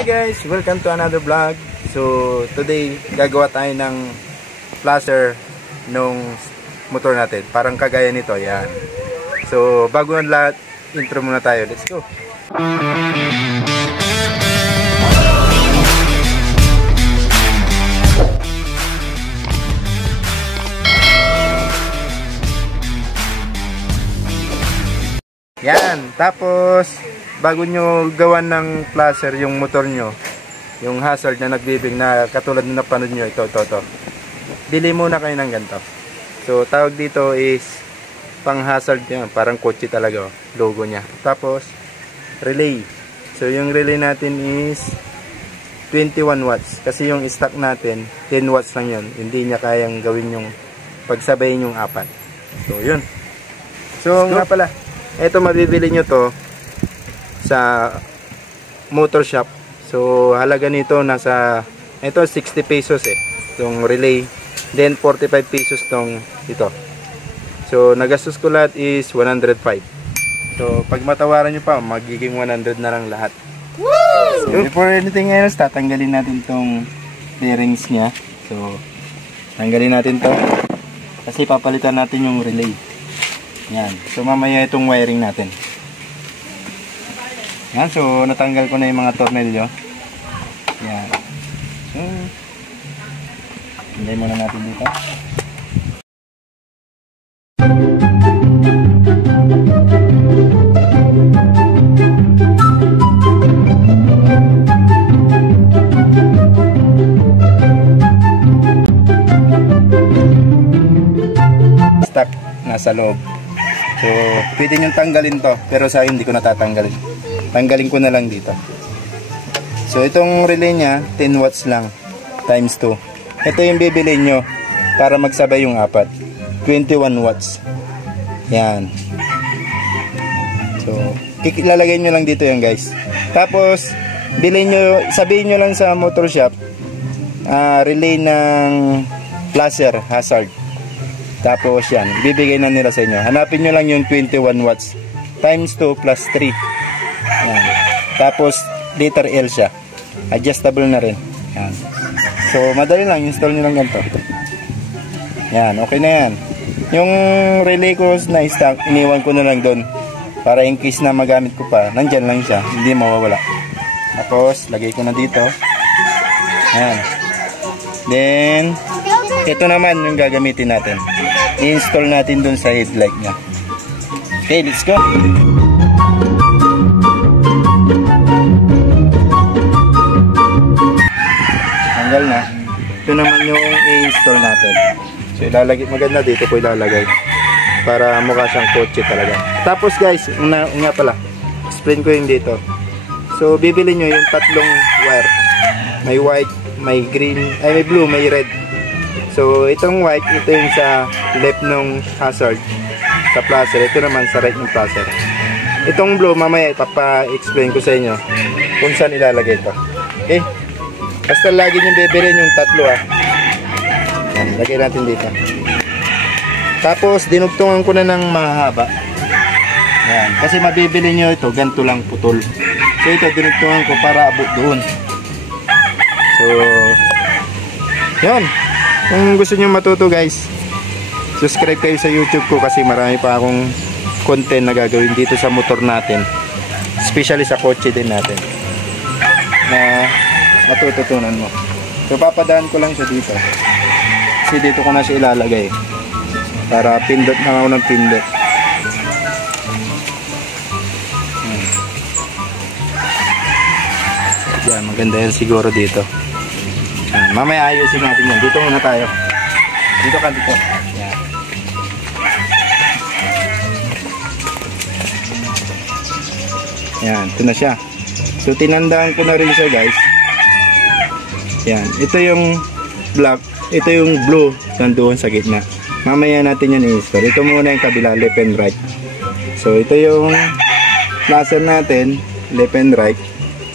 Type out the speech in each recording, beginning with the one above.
Hi guys! Welcome to another vlog. So today gagawa tayo ng flasher nung motor natin. Parang kagaya nito, yan. So bago ang lahat, intro muna tayo. Let's go! Yan, tapos bago nyo gawan ng flasher yung motor nyo, yung hazard na nagbibig na katulad na napanood nyo, ito. Bili muna kayo ng ganito. So tawag dito is pang hazard yan, parang kotse talaga, logo nya. Tapos relay. So yung relay natin is 21 watts. Kasi yung stock natin 10 watts lang yun. Hindi niya kayang gawin yung pagsabayin yung apat. So yun. So nga pala, ito mabibili nyo to sa motor shop. So halaga nito nasa, ito 60 pesos itong relay. Then 45 pesos tong ito. So nagastos ko lahat is 105. So pag matawaran nyo pa, magiging 100 na lang lahat. So before anything else, tatanggalin natin tong bearings nya. So tanggalin natin to kasi papalitan natin yung relay. Yan. So mamaya itong wiring natin. Yan. So natanggal ko na yung mga tornilyo. Yan. So hinday muna natin dito. Stuck nasa loob. So, pwede nyo tanggalin to, pero sa akin hindi ko natatanggalin. Tanggalin ko na lang dito. So, itong relay nya, 10 watts lang, times 2. Ito yung bibili nyo para magsabay yung apat. 21 watts. Yan. So, lalagay nyo lang dito yan guys. Tapos, sabihin nyo lang sa motor shop, relay ng flasher hazard. Tapos yan, bibigay na nila sa inyo. Hanapin nyo lang yung 21 watts times 2 plus 3. Yan. Tapos liter L siya. Adjustable na rin. Yan. So madali lang, install nyo lang ganito. Yan, okay na yan. Yung relay ko na stock, iniwan ko na lang doon para in case na magamit ko pa, nandyan lang siya, hindi mawawala. Tapos lagay ko na dito. Yan. Then ito naman yung gagamitin natin. I-install natin dun sa headlight nya. Okay, let's go. Tanggal na. Ito naman yung i-install natin. So ilalagay, maganda dito ko ilalagay para mukha siyang kotse talaga. Tapos guys, nga pala, explain ko yung dito. So bibili nyo yung tatlong wire. May white, may green, ay may blue, may red. So itong white, ito yung sa left ng hazard sa flasher, ito naman sa right ng flasher. Itong blue mamaya ipapa-explain ko sa inyo kung saan ilalagay ito. Okay, basta lagi nyo bibilin yung tatlo Yan, lagay natin dito. Tapos dinugtungan ko na ng mahaba. Yan, kasi mabibili nyo ito ganito lang putol. So ito dinugtungan ko para abot doon. So yan. Kung gusto nyo matuto guys, subscribe kayo sa YouTube ko kasi marami pa akong content na gagawin dito sa motor natin, especially sa kotse din natin, na matututunan mo. So papadaan ko lang siya dito kasi dito ko na siya ilalagay para pindot na ako ng pindot. Yan, maganda yan siguro dito. Mamaya ayusin natin yan. Dito muna tayo. Dito ka dito. Yan. Yan, ito na siya. So tinandaan ko na rin siya guys. Yan, ito yung black, ito yung blue nandoon sa gitna. Mamaya natin yan i-install. Ito muna yung kabila, left and right. So ito yung laser natin, left and right.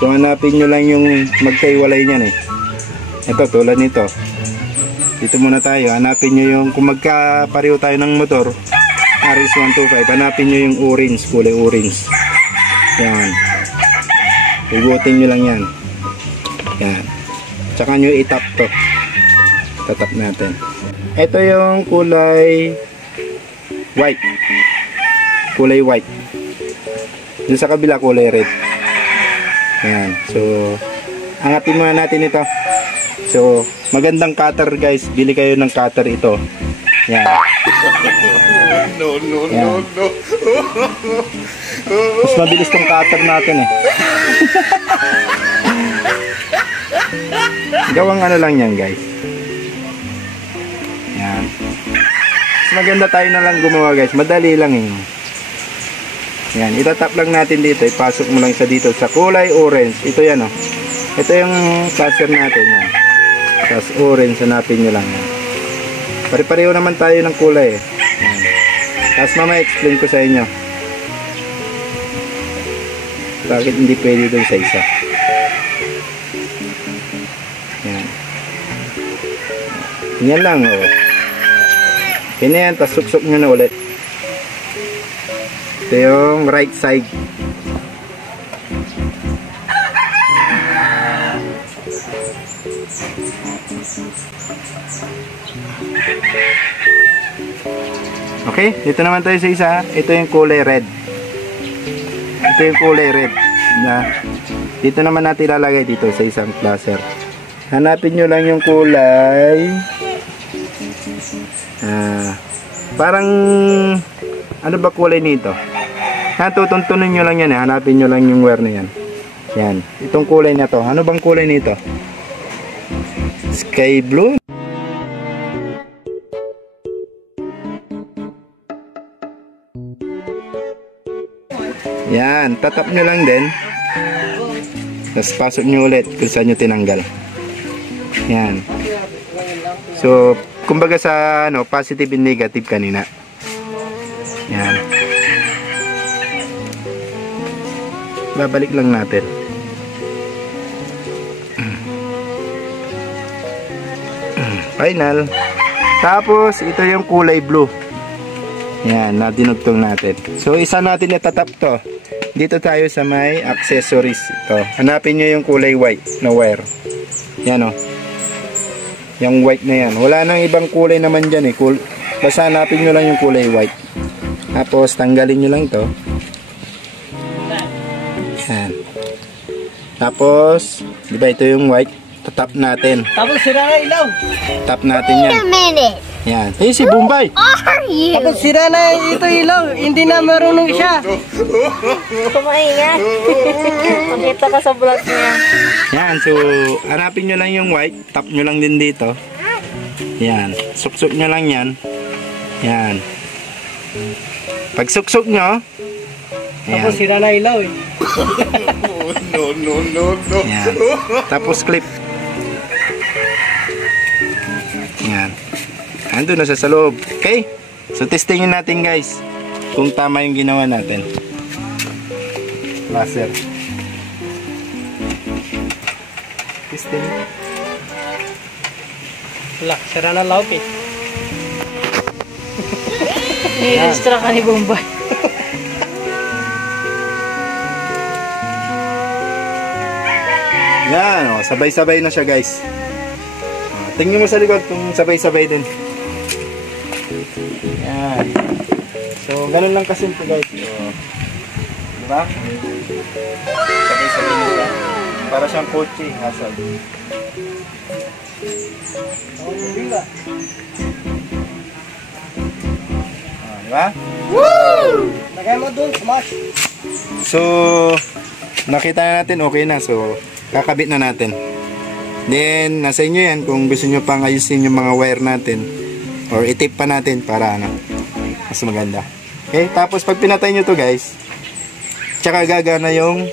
So hanapin nyo lang yung magkaiwalay niyan Ito tulad nito. Dito muna tayo. Hanapin nyo yung, kung magkapareho tayo ng motor, RS125, hanapin nyo yung orange, kulay orange. Yan. Igutin nyo lang yan. Yan. Tsaka nyo itap to. Tatap natin. Ito yung kulay white. Kulay white. Dun sa kabila kulay red. Yan. So, angatin muna natin ito. So, magandang cutter guys. Bili kayo ng cutter ito. Yan. Yan. Mas mabilis tong cutter natin eh. Gawang ano lang yan guys. Yan. Mas maganda tayo na lang gumawa guys. Madali lang eh. Yan. Itatap lang natin dito. Ipasok mo lang sa dito. Sa kulay orange. Ito yan oh. Ito yung cutter natin. Yan. Tapos orange. Hanapin nyo lang yan. Pare-pareho naman tayo ng kulay eh. Yan. Tapos mamaya explain ko sa inyo. Bakit hindi pwede doon sa isa. Yan. Yan lang oh. Yan. Tapos suksok nyo na ulit. Ito yung right side. Okay, dito naman tayo sa isa. Ito yung kulay red. Ito yung kulay red. Dito naman natin ilalagay dito sa isang placer. Hanapin nyo lang yung kulay. Parang ano ba kulay nito? Tutuntunin nyo lang yan eh. Hanapin nyo lang yung wire na yan. Yan. Itong kulay na to. Ano bang kulay nito? Sky blue. Yan, tatap nyo lang din. Tapos pasok nyo ulit kung saan nyo tinanggal. Yan. So, kumbaga sa ano, positive and negative kanina. Yan. Babalik lang natin. Final. Tapos, ito yung kulay blue. Yan, nadinugtong natin. So, isa natin itatap to. Dito tayo sa may accessories. Ito. Hanapin nyo yung kulay white na wire. Yan o. Yung white na yan. Wala nang ibang kulay naman dyan eh. Basta hanapin nyo lang yung kulay white. Tapos, tanggalin nyo lang to. Yan. Tapos, di ba ito yung white? Tatap natin. Tapos sira na ilaw. Tap natin yan. Wait a minute. Yan. Eh, si Bombay. Are you? Tapos sira na ito ilaw. Hindi na marunong siya. Kumaingat. Pakita ka sa vlog niya. Yan. So, hanapin nyo lang yung white. Tap nyo lang din dito. Yan. Suksok nyo lang yan. Yan. Pag suksok nyo, Tapos sira na ilaw eh. No. yan. Tapos clip. Yan. Ando na sa loob. Okay? So, testingin natin guys kung tama yung ginawa natin. Laser. Testing. Wala, sira na law eh. Ni-extra ka ni Bombay. Yan, oh, sabay-sabay na siya guys. Tingnan mo sa likod kung sabay-sabay din. Yan. So, ganun lang kasimple guys. So, diba? Sabay-sabay na siya. Para siyang kotse, hasal. Diba? Woo! Lagay mo dun, smash. So, nakita na natin okay na. So, kakabit na natin. Then, nasa inyo yan kung gusto nyo pang ayusin yung mga wire natin or itip pa natin para ano, mas maganda. Okay, tapos pag pinatay nyo to guys, tsaka gagana yung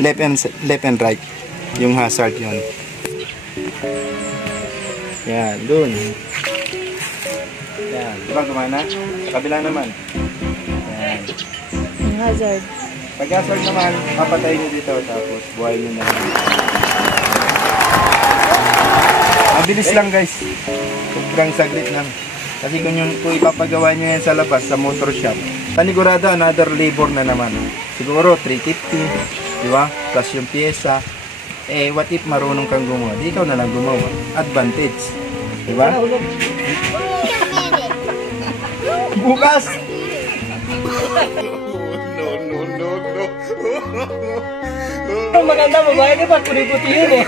left and right, yung hazard yun. Yan, dun. Yan, diba gumana? Sa kabila naman. Yan. Yung hazard. Pag hazard naman, papatay nyo dito tapos buhay nyo na. Mabilis lang guys. Sobrang saglit lang. Kasi kung ipapagawa nyo yan sa labas, sa motor shop, panigurado another labor na naman. Siguro 350, di ba? Plus yung pyesa. Eh, what if marunong kang gumawa? Di ikaw na lang gumawa. Advantage. Diba? Bukas! Ang maganda babae di ba? Puri-puti yun eh.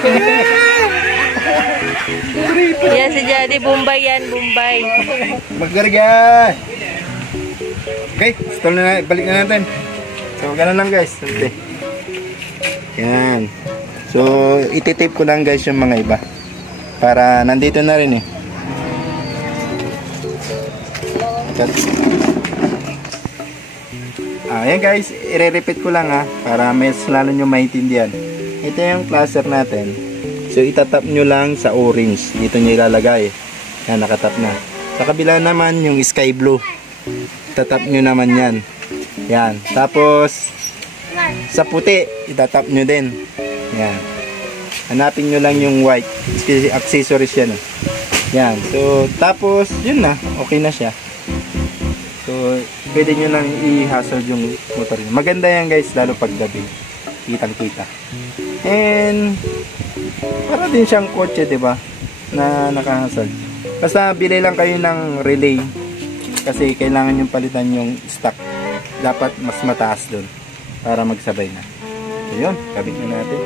Yan si Daddy, Bombay yan, Bombay. Magkarga! Okay, stall na, balik na natin. So, ganun lang guys. Okay. Yan. So, ititape ko lang guys yung mga iba. Para nandito na rin eh. Ayan guys, i-repeat ko lang ha. Para mas lalo nyo maintindihan. Ito yung cluster natin. So, itatap nyo lang sa orange. Dito nyo ilalagay. Yan, nakatap na. Sa kabila naman, yung sky blue. Itatap nyo naman yan. Yan. Tapos, sa puti, itatap nyo din. Yan. Hanapin nyo lang yung white. Accessories yan. Yan. So, tapos, yun na. Okay na siya. So, pwede nyo lang i-hustle yung motor nyo. Maganda yan guys, lalo pag gabi. Kitang-kita. And, para din siyang kotse, diba? Na nakahasal. Basta bili lang kayo ng relay. Kasi kailangan yung palitan yung stock. Dapat mas mataas doon. Para magsabay na. So, yun. Kabit nyo natin.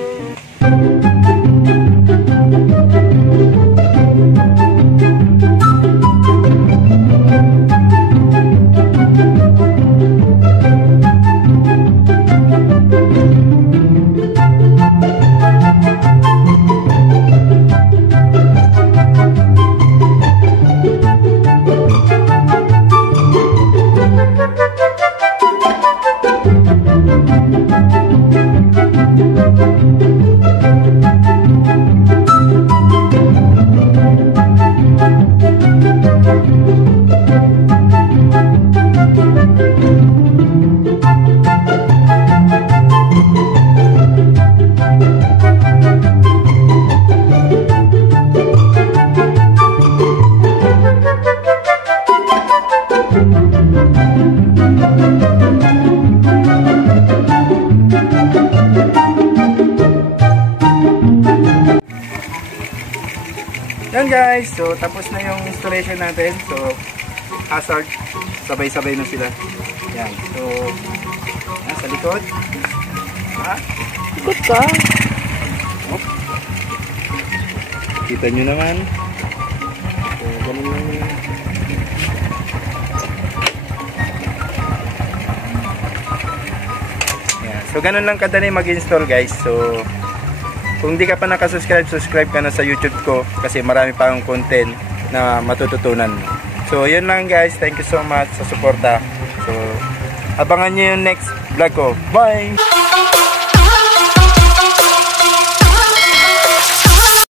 Yan guys, so tapos na yung installation natin. So hazard, sabay-sabay na sila. Yan, so yan, sa likod. Ha? Ikot ka. Oh. Kita nyo naman. So ganun lang yun. Yan, so ganun lang kadali mag-install guys. So kung di ka pa nakasubscribe, subscribe ka na sa YouTube ko kasi marami pa akong content na matututunan mo. So, yun lang guys. Thank you so much sa suporta. So, abangan nyo yung next vlog ko. Bye!